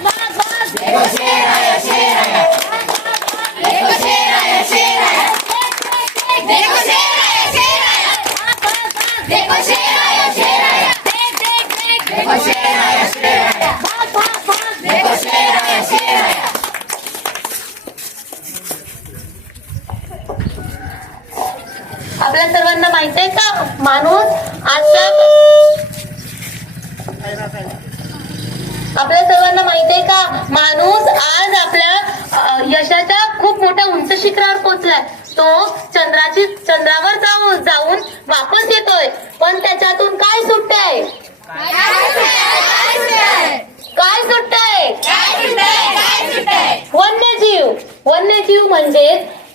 देखो शेर आया शेर आया, देखो शेर आया शेर आया, देखो शेर आया शेर आया, देखो शेर आया शेर आया, देखो शेर आया शेर आया, देखो शेर आया शेर आया. आपल्या सर्वांना माहित आहे का माणूस आजच्या आपल्या सर्वांना माहित आहे का माणूस आज आपल्या यशाच्या खूप मोठ्या उंच शिखरावर पोहोचलाय. तो चंद्रावर जाऊन वापस येतोय, पण त्याच्यातून काय सुटतंय? काय सुटतंय? वन्यजीव. वन्यजीव म्हणजे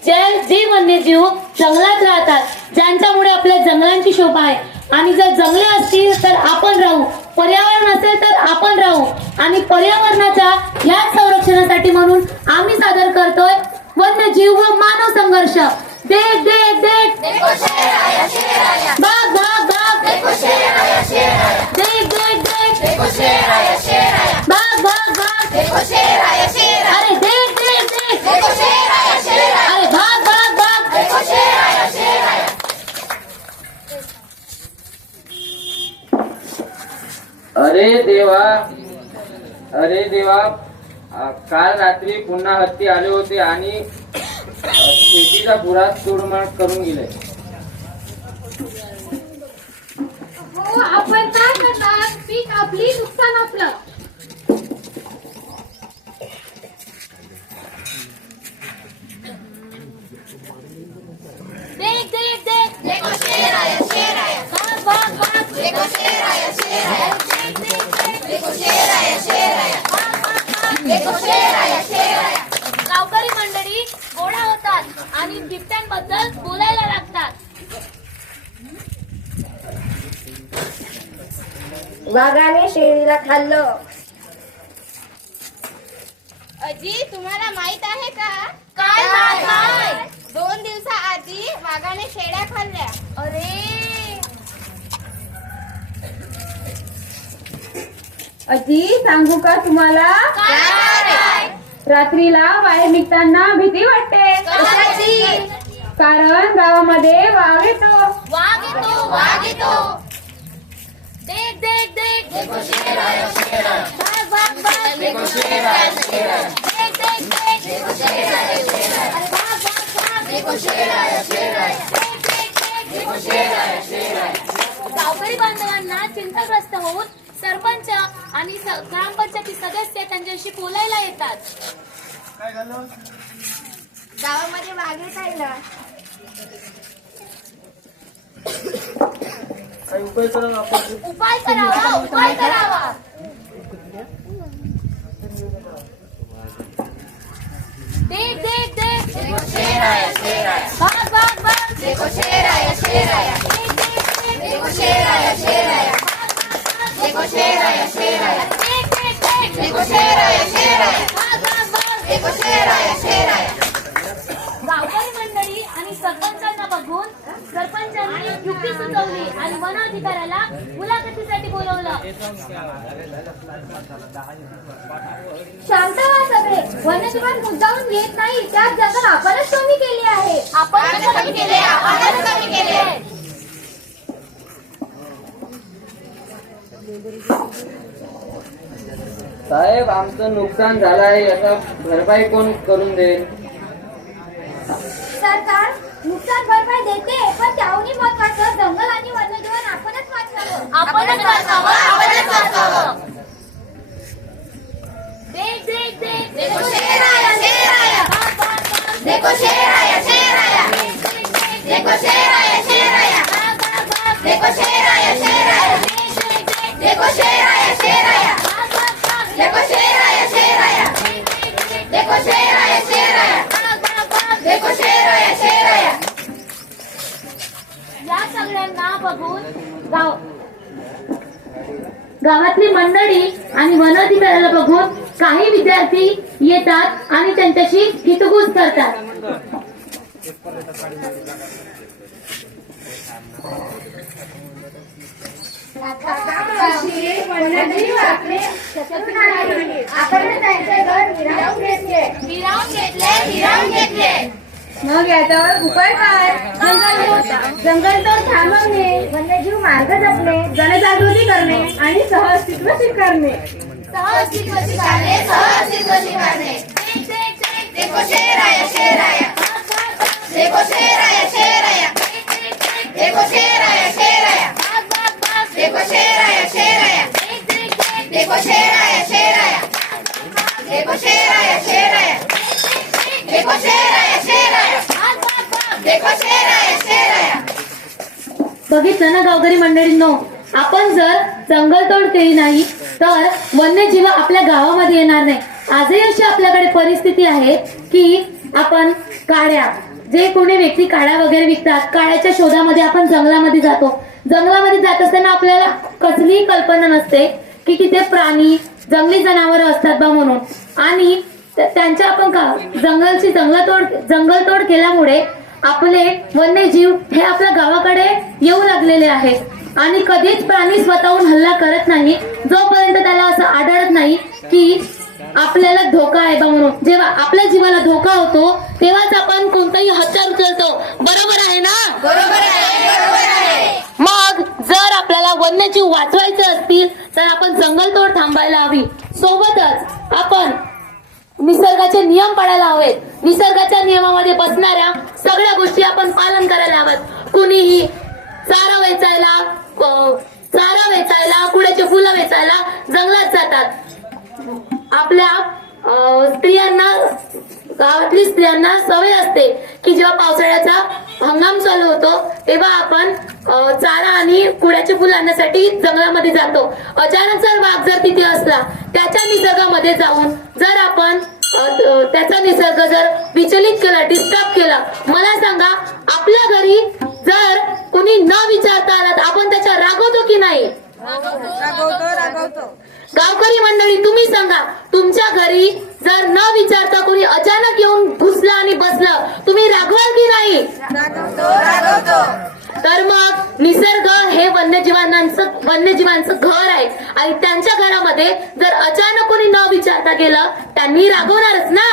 जे वन्यजीव जंगलात राहतात, ज्यांच्यामुळे आपल्या जंगलांची शोभा आहे. आणि जर जंगले असतील तर आपण राहू, पर्यावरण असेल तर आपण राहू. आणि पर्यावरणाच्या या संरक्षणासाठी म्हणून आम्ही सादर करतोय वन्यजीव व मानव संघर्ष. देख देख देख, भाग भाग भाग, देख देख देख, भाग भाग भाग, अरे देख देख देख, अरे भाग भाग भाग. अरे देवा, काल रात्री पुन्हा हत्ती आले होते आणि शेतीचा पुरा तोडमाड करून गेले. हो, आपण काय करणार? पीक आपली, नुकसान आपलं. देख देख देख, देखो शेर आया शेर आया, भाग भाग भाग, देखो शेर आया शेर आया, देखो शेर आया शेर आया, देखो शेर आया शेर आया. गावकरी मंडळी गोळा होतात आणि बिबट्यांबद्दल बोलायला लागतात. वाघाने शेळीला खाल्लं. अजी, तुम्हाला माहित आहे का? काय? 2 दिवसाआधी वाघाने शेळ्या खाल्ल्या. अरे अजी, सांगू का तुम्हाला? काय? रात्रीला बाहेर निघताना भीती वाटते. कशाची? कारण गावामध्ये वाघ येतो. वाघ येतो. देख देख देख, देखो शेर आया शेर आया, भाग भाग भाग, देखो शेर आया शेर आया, देख देख देख, देखो शेर आया शेर आया, अरे भाग भाग भाग, देखो शेर आया शेर आया, देख देख देख. देखो शेर आया शेर आया. गावकरी बांधवांना चिंताग्रस्त होऊन सरपंच आणि ग्रामपंचायती सदस्य त्यांच्याशी बोलायला येतात. गावामध्ये वाघ येत आहे ना. उपाय करावा. देख देख देख, देखो शेर आया शेर आया, भाग भाग भाग, देखो शेर आया शेर आया, देख देख देख, देखो शेर आया शेर आया, देखो शेर आया शेर आया, देख देख देख, देखो शेर आया शेर आया, भाग भाग भाग. देखो शेर आया शेर आया. गावकरी मंडळी आणि सरपंचांना बघून सरपंचांनी युक्ती सुचवली आणि वन अधिकाऱ्याला मुलाखतीसाठी बोलवलं. शांत व्हा सगळे. वन्यजीवन मुद्दाहून येत नाही, त्यात जंगल आपणच कमी केली आहे. आपण कमी केले. साहेब, आमचं नुकसान झालं आहे, याचा भरपाई कोण करून देईल? सरकार नुकसान भरपाई देते, पण त्याहूनही महत्वाचं जंगल आणि वन्यजीवन आपणच वाचवावं. आपणच वाचावं. देख देख देख, देखो शेर आया शेर आया, भाग भाग भाग, देखो शेर आया शेर आया, देख देख देख, देखो शेर आया शेर आया, भाग भाग भाग, देखो शेर आया शेर आया, देख देख देख, देखो शेर आया शेर आया, भाग भाग भाग, देखो शेर आया शेर आया, देख देख देख, देखो शेर आया शेर आया, भाग भाग भाग. देखो शेर आया शेर आया. या सगळ्यांना बघून गावातली मंडळी आणि वन अधिकाऱ्याला बघून काही विद्यार्थी येतात आणि त्यांच्याशी हितगुज करतात. वन्यजीव आपले शत्रू नाही, आपण हिरावून घेतले. मग याच्यावर उपाय काय? जंगलतोड थांबवणे, वन्यजीव मार्ग जपणे, जनजागृती करणे आणि सहअस्तित्व स्वीकारणे. सहअस्तित्व स्वीकारणे, सहअस्तित्व स्वीकारणे. देखो शेर आया, शेर आया. देखो शेर आया, शेर आया. देखो शेर आया, शेर आया. देखो शेर आया, शेर आया. देखो शेर आया, शेर आया. देखो शेर आया, शेर आया. देखो शेर आया, शेर आया. देखो शेर आया, शेर आया. बघितलं ना गावकरी मंडळींनो, आपण जर जंगलतोड केली नाही तर वन्यजीव आपल्या गावामध्ये येणार नाही. आजही अशी आपल्याकडे परिस्थिती आहे की आपण काड्या, जे कोणी व्यक्ती काड्या वगैरे विकतात, काड्याच्या शोधामध्ये आपण जंगलामध्ये जातो. जंगलामध्ये जात असताना आपल्याला कसलीही कल्पना नसते की तिथे प्राणी, जंगली जनावर असतात बा म्हणून. आणि त्यांच्या आपण जंगलतोड केल्यामुळे आपले वन्यजीव हे आपल्या गावाकडे येऊ लागलेले आहेत. आणि कधीच प्राणी स्वतःहून हल्ला करत नाही जोपर्यंत त्याला असं आढळत नाही की आपल्याला धोका आहे बा म्हणून. जेव्हा आपल्या जीवाला धोका होतो तेव्हाच आपण कोणताही हत्यार उचलतो. बरोबर आहे ना? बरोबर आहे, बरोबर आहे. मग जर आपल्याला वन्यजीव वाचवायचे असतील तर आपण जंगलतोड थांबायला हवी. सोबतच आपण निसर्गाचे नियम पाळायला हवेत. निसर्गाच्या नियमामध्ये बसणाऱ्या सगळ्या गोष्टी आपण पालन करायला हव्यात. कुणीही चारा वेचायला, कुड्याचे फुलं वेचायला जंगलात जातात. आपल्या गावातली स्त्रियांना सवय असते की जेव्हा पावसाळ्याचा हंगाम चालू होतो तेव्हा आपण चारा आणि कुड्याचे फुलं आणण्यासाठी जंगलामध्ये जातो. अचानक जर वाघ जर तिथे असला, त्याच्या निसर्गामध्ये जाऊन जर आपण त्याचा निसर्ग जर विचलित केला, डिस्टर्ब केला, मला सांगा आपल्या घरी जर कोणी न विचारता आला तर आपण त्याच्या रागवतो की नाही? रागवतो. गावकरी मंडळी, तुम्ही सांगा, तुमच्या घरी जर न विचारता कोणी अचानक येऊन घुसलं आणि बसलं, तुम्ही रागवाल की नाही? रागवतो. तर मग निसर्ग हे वन्यजीवांचं घर आहे आणि त्यांच्या घरामध्ये जर अचानक कोणी न विचारता गेलं, त्यांनी रागवणारच ना.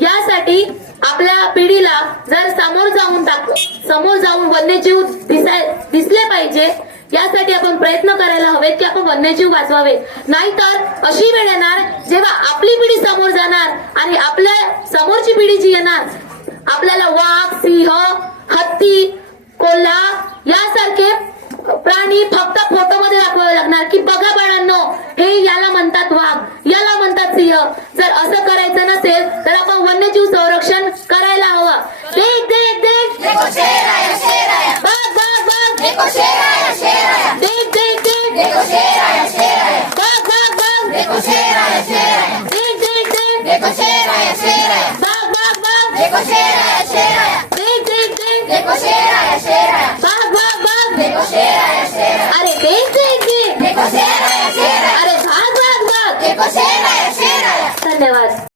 यासाठी आपल्या पिढीला जर समोर जाऊन वन्यजीव दिसले पाहिजे, यासाठी आपण प्रयत्न करायला हवेत की आपण वन्यजीव वाचवावे. नाहीतर अशी वेळ येणार जेव्हा आपली पिढी समोर जाणार आणि आपल्या समोरची पिढी जी येणार, आपल्याला वाघ, सिंह, हत्ती, कोल्हा यासारखे प्राणी फक्त फोटोमध्ये दाखवावे लागणार की बघा बाळांनो, हे याला म्हणतात वाघ, याला म्हणतात सिंह. जर असं करायचं नसेल तर आपण वन्यजीव संरक्षण करायला हवं. देख देख देख, देखो शेर आया, शेर आया. बघ बघ बघ, देखो शेर आया, शेर आया. देख देख देख, देखो शेर आया, शेर आया. बघ बघ बघ, देखो शेर आया, शेर आया. देख देख देख, देखो शेर आया, शेर आया. बघ बघ बघ, देखो शेर आया, शेर आया. देख देख देख, देखो शेर आया, शेर आया. बघ